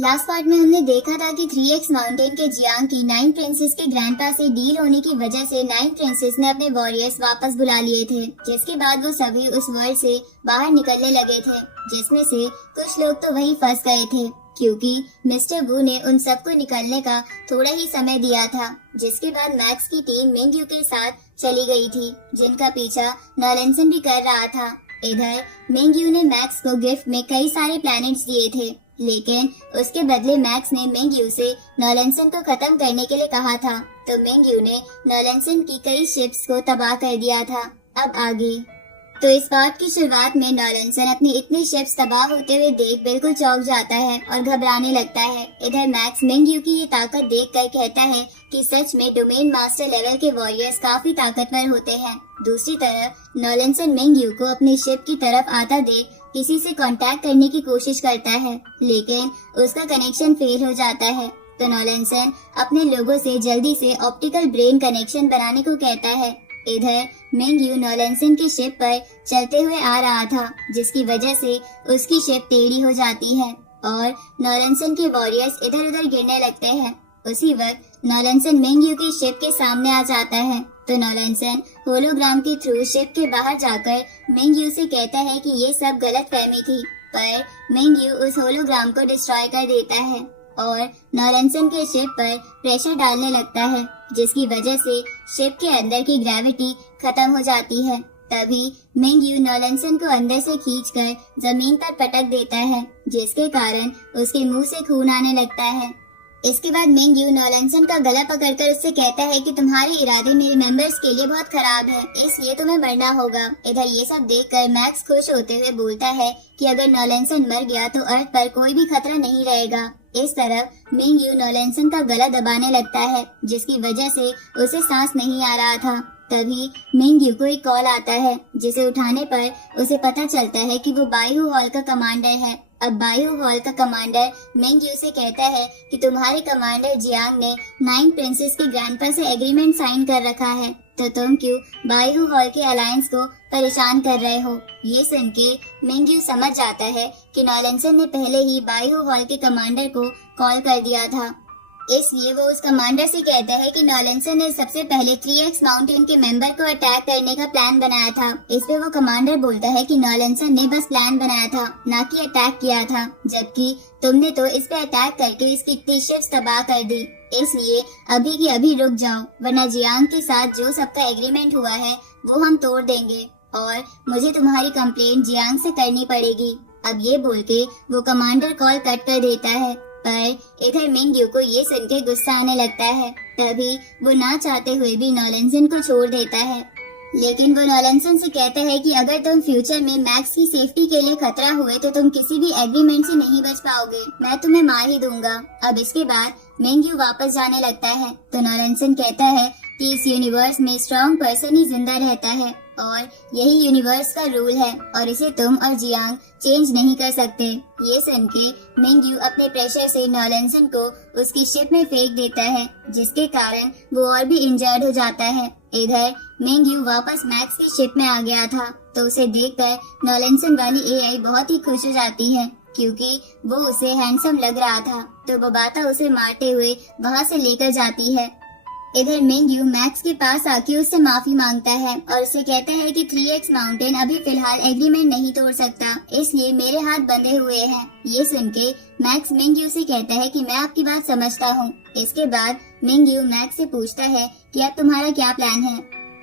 Last part में हमने देखा था कि 3x माउंटेन के जियांग की 9 प्रिंसेस के ग्रैंडपा से डील होने की वजह से 9 प्रिंसेस ने अपने वॉरियर्स वापस बुला लिए थे, जिसके बाद वो सभी उस वर्ल्ड से बाहर निकलने लगे थे, जिसमें से कुछ लोग तो वहीं फंस गए थे क्योंकि मिस्टर वू ने उन सबको निकलने का थोड़ा ही समय दिया था। जिसके बाद मैक्स की टीम मिंगयू के साथ चली गई थी, जिनका पीछा नॉलेंसन भी कर रहा था। इधर मिंगयू ने मैक्स को गिफ्ट में कई सारे प्लैनेट्स दिए थे, लेकिन उसके बदले मैक्स ने मिंगयू से नॉलेंसन को खत्म करने के लिए कहा था, तो मिंगयू ने नॉलेंसन की कई शिप्स को तबाह कर दिया था। अब आगे तो इस बात की शुरुआत में नॉलेंसन अपनी इतनी शिप्स तबाह होते हुए देख बिल्कुल चौंक जाता है और घबराने लगता है। इधर मैक्स मिंगयू की ये ताकत देखकर कहता है कि सच में डोमेन मास्टर लेवल के वॉरियर्स काफी ताकतवर होते हैं। दूसरी तरफ नॉलेंसन मिंगयू को अपनी शिप की तरफ आता देख किसी से कांटेक्ट करने की कोशिश करता है, लेकिन उसका कनेक्शन फेल हो जाता है। तो नॉलेंसन अपने लोगों से जल्दी से ऑप्टिकल ब्रेन कनेक्शन बनाने को कहता है। इधर मिंगयू नॉलेंसन की शिप पर चलते हुए आ रहा था, जिसकी वजह से उसकी शिप टेढ़ी हो जाती है और नॉलेंसन के वॉरियर्स इधर उधर गिरने लगते हैं। उसी वक्त नॉलेंसन मिंगयू की शिप के सामने आ जाता है, तो नॉलेंसन होलोग्राम के थ्रू शिप के बाहर जाकर मिंगयू से कहता है कि ये सब गलतफहमी थी, पर मिंगयू उस होलोग्राम को डिस्ट्रॉय कर देता है और नॉलेंसन के शिप पर प्रेशर डालने लगता है, जिसकी वजह से शिप के अंदर की ग्रेविटी खत्म हो जाती है। तभी मिंगयू नॉलेंसन को अंदर से खींचकर जमीन पर पटक देता है, जिसके कारण उसके मुंह से खून आने लगता है। इसके बाद मिंगयू नॉलेंसन का गला पकड़कर उससे कहता है कि तुम्हारे इरादे मेरे मेंबर्स के लिए बहुत खराब है, इसलिए तुम्हें मरना होगा। इधर ये सब देखकर मैक्स खुश होते हुए बोलता है कि अगर नॉलेंसन मर गया तो अर्थ पर कोई भी खतरा नहीं रहेगा। इस तरफ मिंगयू नॉलेंसन का गला दबाने लगता है, जिसकी वजह से उसे सांस नहीं आ रहा था। तभी मिंगयू को एक कॉल आता है, जिसे उठाने पर उसे पता चलता है कि वो बायहू हॉल का कमांडर है। अब बायहू हॉल का कमांडर मिंगयू से कहता है कि तुम्हारे कमांडर जियांग ने 9 प्रिंसेस के ग्रैंडपा से एग्रीमेंट साइन कर रखा है, तो तुम क्यों बायहू हॉल के अलायंस को परेशान कर रहे हो। ये सुन के मिंगयू समझ जाता है कि नॉलेंसन ने पहले ही बायहू हॉल के कमांडर को कॉल कर दिया था, इसलिए वो उस कमांडर से कहता है कि नॉलेंसन ने सबसे पहले 3x माउंटेन के मेंबर को अटैक करने का प्लान बनाया था। इस पे वो कमांडर बोलता है कि नॉलेंसन ने बस प्लान बनाया था, ना कि अटैक किया था, जबकि तुमने तो इस पे अटैक करके इसकी इतनी शिप्स तबाह कर दी। इसलिए अभी की अभी रुक जाओ, वरना जियांग के साथ जो सबका एग्रीमेंट हुआ है वो हम तोड़ देंगे और मुझे तुम्हारी कंप्लेंट जियांग से करनी पड़ेगी। अब ये बोल के वो कमांडर कॉल कट कर देता है, पर इधर मिंगयू को ये सुन के गुस्सा आने लगता है। तभी वो ना चाहते हुए भी नॉलेंसन को छोड़ देता है, लेकिन वो नॉलेंसन से कहता है कि अगर तुम फ्यूचर में मैक्स की सेफ्टी के लिए खतरा हुए तो तुम किसी भी एग्रीमेंट से नहीं बच पाओगे, मैं तुम्हें मार ही दूंगा। अब इसके बाद मिंगयू वापस जाने लगता है, तो नॉलेंसन कहता है कि इस यूनिवर्स में स्ट्रॉन्ग पर्सन ही जिंदा रहता है और यही यूनिवर्स का रूल है और इसे तुम और जियांग चेंज नहीं कर सकते। ये सुन के मिंगयू अपने प्रेशर से नॉलेंसन को उसकी शिप में फेंक देता है, जिसके कारण वो और भी इंजर्ड हो जाता है। इधर मिंगयू वापस मैक्स की शिप में आ गया था, तो उसे देखकर नॉलेंसन वाली एआई बहुत ही खुश हो जाती है, क्योंकि वो उसे हैंडसम लग रहा था। तो बबाता उसे मारते हुए वहाँ से लेकर जाती है। इधर मिंगयू मैक्स के पास आके उससे माफी मांगता है और उसे कहता है कि 3x माउंटेन अभी फिलहाल एग्रीमेंट नहीं तोड़ सकता, इसलिए मेरे हाथ बंधे हुए हैं। ये सुन के मैक्स मिंगयू से कहता है कि मैं आपकी बात समझता हूँ। इसके बाद मिंगयू मैक्स से पूछता है कि अब तुम्हारा क्या प्लान है।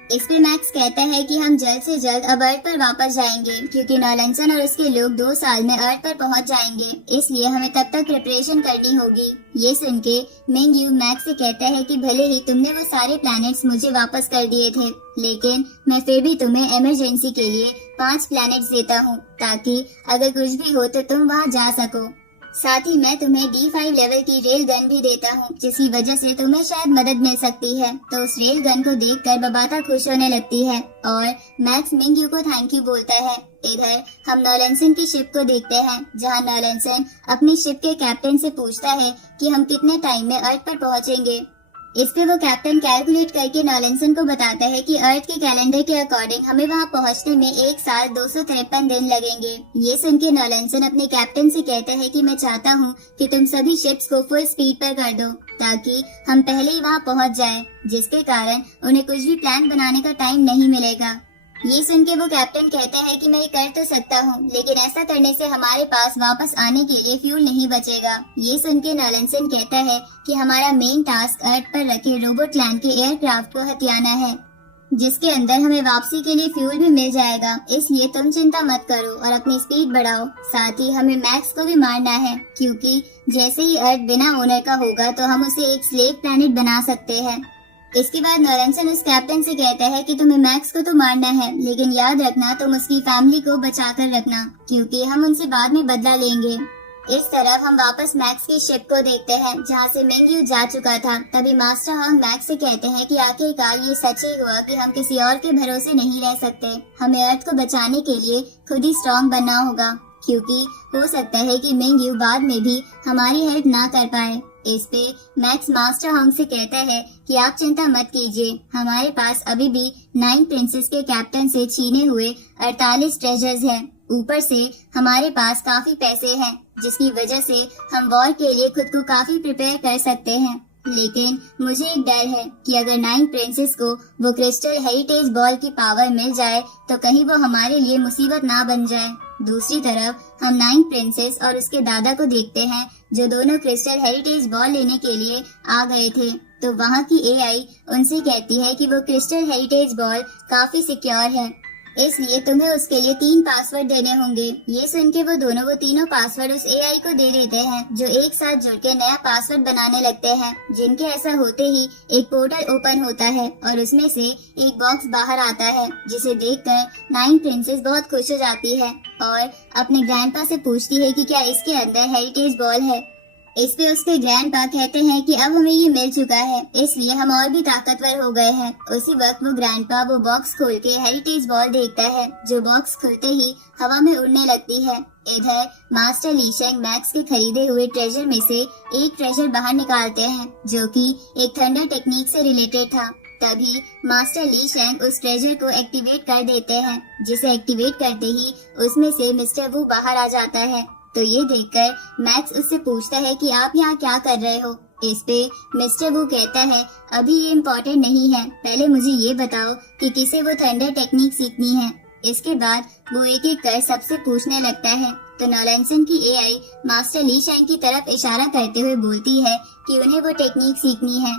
इस पे मैक्स कहता है कि हम जल्द से जल्द अब अर्थ पर वापस जाएंगे, क्योंकि नॉलेंसन और उसके लोग 2 साल में अर्थ पर पहुंच जाएंगे, इसलिए हमें तब तक प्रिपरेशन करनी होगी। ये सुन के मिंगयू मैक्स से कहता है कि भले ही तुमने वो सारे प्लैनेट्स मुझे वापस कर दिए थे, लेकिन मैं फिर भी तुम्हें इमरजेंसी के लिए 5 प्लैनेट्स देता हूँ, ताकि अगर कुछ भी हो तो तुम वहाँ जा सको। साथ ही मैं तुम्हें D5 लेवल की रेल गन भी देता हूँ, जिसकी वजह से तुम्हें शायद मदद मिल सकती है। तो उस रेल गन को देखकर बबाता खुश होने लगती है और मैक्स मिंगयू को थैंक यू बोलता है। इधर हम नॉलेंसन की शिप को देखते हैं, जहाँ नॉलेंसन अपनी शिप के कैप्टन से पूछता है कि हम कितने टाइम में अर्थ पर पहुँचेंगे। इस पे वो कैप्टन कैलकुलेट करके नॉलेंसन को बताता है कि अर्थ के कैलेंडर के अकॉर्डिंग हमें वहाँ पहुँचने में 1 साल 253 दिन लगेंगे। ये सुन के नॉलेंसन अपने कैप्टन से कहता है कि मैं चाहता हूँ कि तुम सभी शिप्स को फुल स्पीड पर कर दो ताकि हम पहले ही वहाँ पहुँच जाएं, जिसके कारण उन्हें कुछ भी प्लान बनाने का टाइम नहीं मिलेगा। ये सुन के वो कैप्टन कहता है कि मैं ये कर तो सकता हूँ, लेकिन ऐसा करने से हमारे पास वापस आने के लिए फ्यूल नहीं बचेगा। ये सुन के नॉलेंसन कहता है कि हमारा मेन टास्क अर्थ पर रखे रोबोट लैंड के एयरक्राफ्ट को हथियाना है, जिसके अंदर हमें वापसी के लिए फ्यूल भी मिल जाएगा। इसलिए तुम चिंता मत करो और अपनी स्पीड बढ़ाओ। साथ ही हमें मैक्स को भी मारना है, क्योंकि जैसे ही अर्थ बिना ओनर का होगा तो हम उसे एक स्लेव प्लैनेट बना सकते हैं। इसके बाद नॉलेंसन उस कैप्टन से कहता है कि तुम्हें मैक्स को तो मारना है, लेकिन याद रखना तुम उसकी फैमिली को बचा कर रखना, क्योंकि हम उनसे बाद में बदला लेंगे। इस तरफ हम वापस मैक्स की शिप को देखते हैं, जहाँ से मेंग्यू जा चुका था। तभी मास्टर हॉन्ग मैक्स से कहते हैं कि आखिरकार ये सच ही हुआ कि हम किसी और के भरोसे नहीं रह सकते। हमें अर्थ को बचाने के लिए खुद ही स्ट्रॉन्ग बनना होगा, क्योंकि हो सकता है कि मेंग्यू बाद में भी हमारी हेल्प ना कर पाए। इस पे मैक्स मास्टर हॉन्ग से कहता है कि आप चिंता मत कीजिए, हमारे पास अभी भी 9 प्रिंसेस के कैप्टन से छीने हुए 48 ट्रेजर्स हैं। ऊपर से हमारे पास काफी पैसे हैं, जिसकी वजह से हम वॉर के लिए खुद को काफी प्रिपेयर कर सकते हैं। लेकिन मुझे एक डर है कि अगर 9 प्रिंसेस को वो क्रिस्टल हेरिटेज बॉल की पावर मिल जाए तो कहीं वो हमारे लिए मुसीबत ना बन जाए। दूसरी तरफ हम 9 प्रिंसेस और उसके दादा को देखते हैं, जो दोनों क्रिस्टल हेरिटेज बॉल लेने के लिए आ गए थे। तो वहाँ की एआई उनसे कहती है कि वो क्रिस्टल हेरिटेज बॉल काफी सिक्योर है, इसलिए तुम्हें उसके लिए 3 पासवर्ड देने होंगे। ये सुन के वो तीनों पासवर्ड उस एआई को दे देते हैं, जो एक साथ जुड़के नया पासवर्ड बनाने लगते हैं। जिनके ऐसा होते ही एक पोर्टल ओपन होता है और उसमें से एक बॉक्स बाहर आता है, जिसे देखकर 9 प्रिंसेस बहुत खुश हो जाती है और अपने ग्रैंडपा से पूछती है कि क्या इसके अंदर हेरिटेज बॉल है। इस पे उसके ग्रैंडपा कहते हैं कि अब हमें ये मिल चुका है, इसलिए हम और भी ताकतवर हो गए हैं। उसी वक्त वो ग्रैंडपा वो बॉक्स खोल के हेरिटेज बॉल देखता है, जो बॉक्स खुलते ही हवा में उड़ने लगती है। इधर मास्टर ली शेंग मैक्स के खरीदे हुए ट्रेजर में से एक ट्रेजर बाहर निकालते हैं, जो कि एक थंडर टेक्निक से रिलेटेड था। तभी मास्टर ली शेंग उस ट्रेजर को एक्टिवेट कर देते हैं, जिसे एक्टिवेट करते ही उसमें से मिस्टर वू बाहर आ जाता है। तो ये देखकर मैक्स उससे पूछता है कि आप यहाँ क्या कर रहे हो। इस पे मिस्टर वू कहता है, अभी ये इम्पोर्टेंट नहीं है, पहले मुझे ये बताओ कि किसे वो थंडर टेक्निक सीखनी है। इसके बाद वो एक एक कर सबसे पूछने लगता है। तो नॉलेंसन की एआई मास्टर ली शेंग की तरफ इशारा करते हुए बोलती है कि उन्हें वो टेक्निक सीखनी है।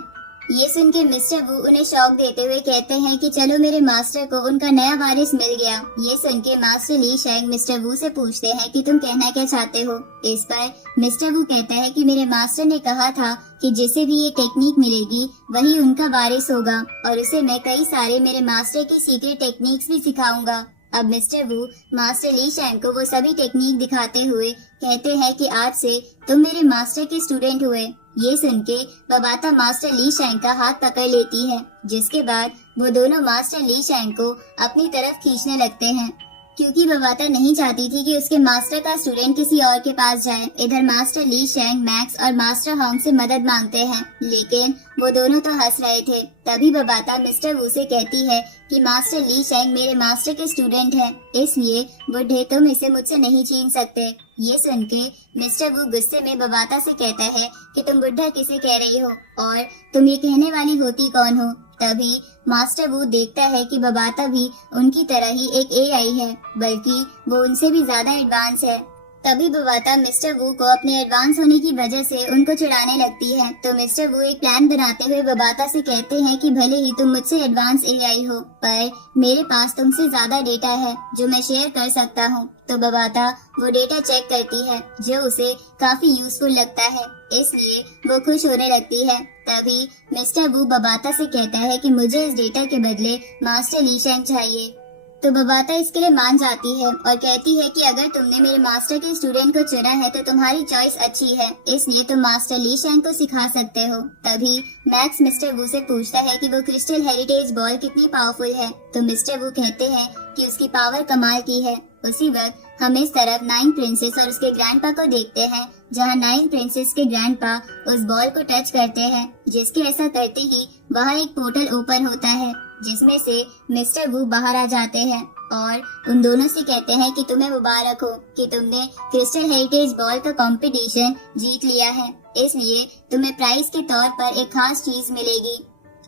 ये सुन के मिस्टर वू उन्हें शॉक देते हुए कहते हैं कि चलो मेरे मास्टर को उनका नया वारिस मिल गया। ये सुन के मास्टर ली शेंग मिस्टर वू से पूछते हैं कि तुम कहना क्या चाहते हो। इस पर मिस्टर वू कहता है कि मेरे मास्टर ने कहा था कि जिसे भी ये टेक्निक मिलेगी वही उनका वारिस होगा, और उसे मैं कई सारे मेरे मास्टर की सीक्रेट टेक्निक्स भी सिखाऊंगा। अब मिस्टर वू मास्टर ली शेंग को वो सभी टेक्निक दिखाते हुए कहते हैं कि आज से तुम मेरे मास्टर के स्टूडेंट हुए। ये सुन के बबाता मास्टर ली शेंग का हाथ पकड़ लेती है, जिसके बाद वो दोनों मास्टर ली शेंग को अपनी तरफ खींचने लगते हैं, क्योंकि बबाता नहीं चाहती थी कि उसके मास्टर का स्टूडेंट किसी और के पास जाए। इधर मास्टर ली शेंग मैक्स और मास्टर हॉन्ग से मदद मांगते हैं, लेकिन वो दोनों तो हंस रहे थे। तभी बबाता मिस्टर वू से कहती है कि मास्टर ली शेंग मेरे मास्टर के स्टूडेंट हैं, इसलिए बुढ़े तुम इसे मुझसे नहीं छीन सकते। ये सुन के मिस्टर वू गुस्से में बबाता से कहता है कि तुम बुढ़ा किसे कह रही हो और तुम ये कहने वाली होती कौन हो। तभी मास्टर वू देखता है कि बबाता भी उनकी तरह ही एक एआई है, बल्कि वो उनसे भी ज्यादा एडवांस है। तभी बबाता मिस्टर वू को अपने एडवांस होने की वजह से उनको चिढ़ाने लगती है। तो मिस्टर वू एक प्लान बनाते हुए बबाता से कहते हैं कि भले ही तुम मुझसे एडवांस एआई हो, पर मेरे पास तुमसे ज्यादा डेटा है जो मैं शेयर कर सकता हूँ। तो बबाता वो डेटा चेक करती है, जो उसे काफी यूजफुल लगता है, इसलिए वो खुश होने लगती है। तभी मिस्टर वू बबाता से कहता है कि मुझे इस डेटा के बदले मास्टर ली शेंग चाहिए। तो बबाता इसके लिए मान जाती है और कहती है कि अगर तुमने मेरे मास्टर के स्टूडेंट को चुना है तो तुम्हारी चॉइस अच्छी है, इसलिए तुम मास्टर ली शेंग को सिखा सकते हो। तभी मैक्स मिस्टर वू से पूछता है कि वो क्रिस्टल हेरिटेज बॉल कितनी पावरफुल है। तो मिस्टर वू कहते हैं कि उसकी पावर कमाल की है। उसी वक्त हम इस तरफ नाइन प्रिंसेस और उसके ग्रैंडपा को देखते हैं, जहां नाइन प्रिंसेस के ग्रैंडपा उस बॉल को टच करते हैं, जिसके ऐसा करते ही वहां एक पोर्टल ओपन होता है, जिसमें से मिस्टर वू बाहर आ जाते हैं और उन दोनों से कहते हैं कि तुम्हें मुबारक हो कि तुमने क्रिस्टल हेरिटेज बॉल का कंपटीशन जीत लिया है, इसलिए तुम्हें प्राइज के तौर पर एक खास चीज मिलेगी।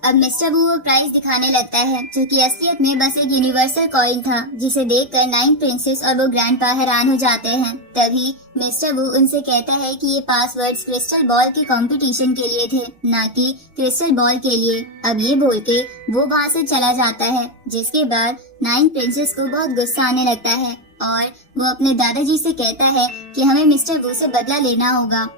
अब मिस्टर वू वो प्राइज दिखाने लगता है, जो कि असलियत में बस एक यूनिवर्सल कॉइन था, जिसे देखकर नाइन प्रिंसेस और वो ग्रैंडपा हैरान हो जाते हैं। तभी मिस्टर वू उनसे कहता है कि ये पासवर्ड्स क्रिस्टल बॉल के कंपटीशन के लिए थे, ना कि क्रिस्टल बॉल के लिए। अब ये बोल के वो वहाँ से चला जाता है, जिसके बाद नाइन प्रिंसेस को बहुत गुस्सा आने लगता है और वो अपने दादाजी से कहता है कि हमें मिस्टर वू से बदला लेना होगा।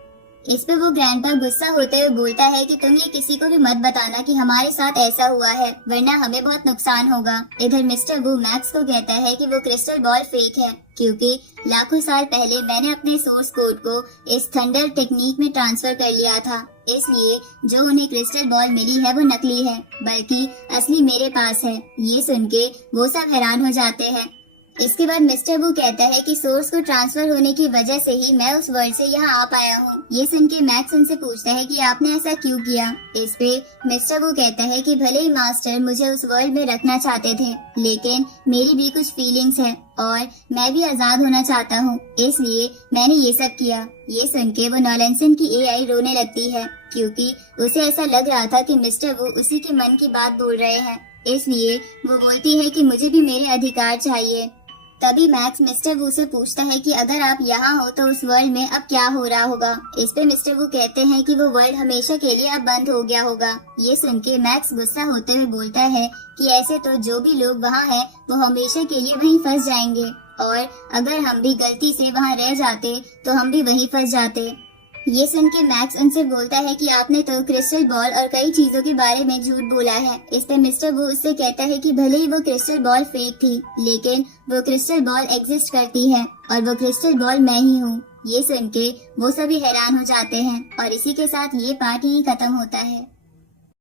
इस पे वो ग्रैंडपा गुस्सा होते हुए बोलता है कि तुम ये किसी को भी मत बताना कि हमारे साथ ऐसा हुआ है, वरना हमें बहुत नुकसान होगा। इधर मिस्टर वू मैक्स को कहता है कि वो क्रिस्टल बॉल फेक है, क्योंकि लाखों साल पहले मैंने अपने सोर्स कोड को इस थंडर टेक्निक में ट्रांसफर कर लिया था, इसलिए जो उन्हें क्रिस्टल बॉल मिली है वो नकली है, बल्कि असली मेरे पास है। ये सुन के वो सब हैरान हो जाते हैं। इसके बाद मिस्टर वू कहता है कि सोर्स को ट्रांसफर होने की वजह से ही मैं उस वर्ल्ड से यहाँ आ पाया हूँ। ये सुन के मैक्स उनसे पूछता है कि आपने ऐसा क्यों किया। इस पे मिस्टर वू कहता है कि भले ही मास्टर मुझे उस वर्ल्ड में रखना चाहते थे, लेकिन मेरी भी कुछ फीलिंग्स है और मैं भी आजाद होना चाहता हूँ, इसलिए मैंने ये सब किया। ये सुन के वो नॉलेंसन की एआई रोने लगती है, क्योंकि उसे ऐसा लग रहा था कि मिस्टर वू उसी के मन की बात बोल रहे हैं। इसलिए वो बोलती है कि मुझे भी मेरे अधिकार चाहिए। तभी मैक्स मिस्टर वू से पूछता है कि अगर आप यहाँ हो तो उस वर्ल्ड में अब क्या हो रहा होगा। इस पे मिस्टर वू कहते हैं कि वो वर्ल्ड हमेशा के लिए अब बंद हो गया होगा। ये सुन के मैक्स गुस्सा होते हुए बोलता है कि ऐसे तो जो भी लोग वहाँ हैं वो हमेशा के लिए वहीं फंस जाएंगे, और अगर हम भी गलती से वहाँ रह जाते तो हम भी वहीं फंस जाते। ये सुन के मैक्स उनसे बोलता है कि आपने तो क्रिस्टल बॉल और कई चीजों के बारे में झूठ बोला है। इस पे मिस्टर वू उससे कहता है कि भले ही वो क्रिस्टल बॉल फेक थी, लेकिन वो क्रिस्टल बॉल एग्जिस्ट करती है और वो क्रिस्टल बॉल मैं ही हूँ। ये सुन के वो सभी हैरान हो जाते हैं और इसी के साथ ये पार्ट यहीं खत्म होता है।